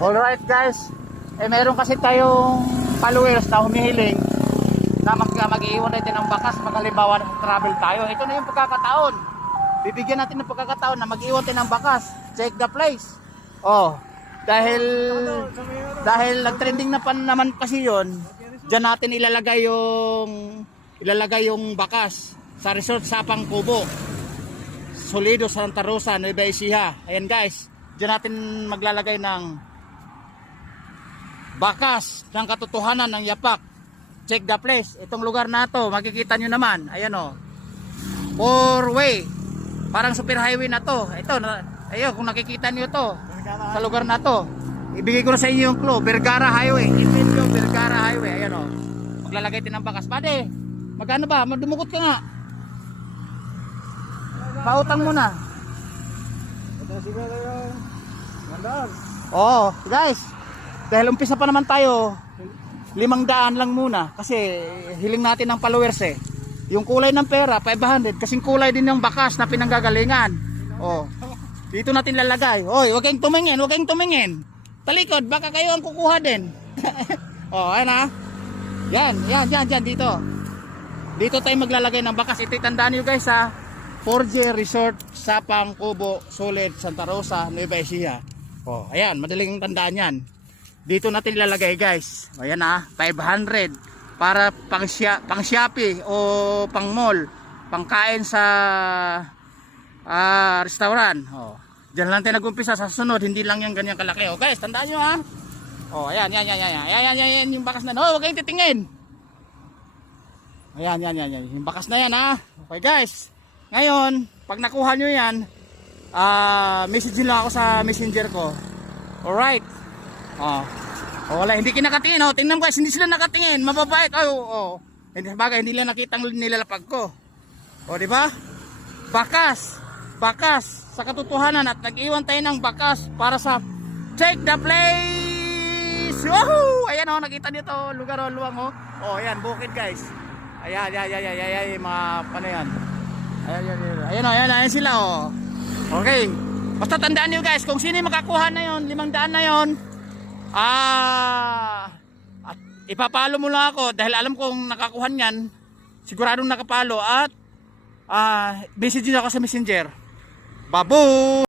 Alright guys, meron kasi tayong followers na humihiling na mag-iwan natin ng bakas pag halimbawa travel tayo. Ito na yung pagkakataon. Bibigyan natin ng pagkakataon na mag-iwan tayo ng bakas. Check the place. Oh, dahil nag-trending na pa naman kasi yun, dyan natin ilalagay yung bakas sa resort Sapang Kubo, Solido, Santa Rosa, Nueva Ecija. Ayan guys, dyan natin maglalagay ng bakas ng katotohanan ng yapak. Check the place. Itong lugar na to, makikita nyo naman. Ayan o. 4-way. Parang super highway na to. Ito, ayun, kung nakikita nyo to, sa lugar na to, ibigay ko na sa inyo yung clue. Vergara Highway. Infinio Vergara Highway. Ayan o. Maglalagay din ng bakas. Pade, magkano ba? Dumukot ka nga. Pautang mo na. Oo, guys. Dahil umpisa pa naman tayo, 500 lang muna kasi hiling natin ng followers eh. Yung kulay ng pera 500 kasing kulay din ng bakas na pinanggagalingan. Oh. Dito natin lalagay. Hoy, huwag kayong tumingin. Talikod, baka kayo ang kukuha din. Oh, ayan ha. Yan dito. Dito tayo maglalagay ng bakas. Ito tandaan niyo guys ha. 4G Resort Sapang Kubo, Solid, Santa Rosa, Nueva Ecija. Oh, ayan, madaling tandaan 'yan. Dito natin ilalagay guys. Ayan na, 500 para pang Shopee o pang mall, pangkain sa restaurant. Oh. Diyan lang tayo nag-umpisa, sa sunod hindi lang yan ganyan kalaki. Oh guys, tandaan nyo ha. Oh, ayan. Ayan yung bakas na. Oh, huwag kayong titingin. Ayan. Yung bakas na yan ha. Okay guys. Ngayon, pag nakuha nyo yan, message nyo lang ako sa messenger ko. Alright. Oh. Wala, hindi kinakatingin. Oh, tingnan mo guys, hindi sila nakatingin. Mababait. Hindi bagay, hindi nila nakita ang nilalapag ko. Oh, di ba? Bakas sa katotohanan at nag-iwan tayo ng bakas para sa check the place. Woohoo! Ayan oh, nakita niyo to, lugar o luwang oh. Oh, ayan, bukid guys. Ayan, mga paano yan? Ayan sila oh. Okay. Basta tandaan niyo guys, kung sino makakuha na yon, 500 na yon. At ipapalo mo lang ako dahil alam kong nakakuha niyan, siguradong nakapalo at message nyo ako sa messenger. Babu!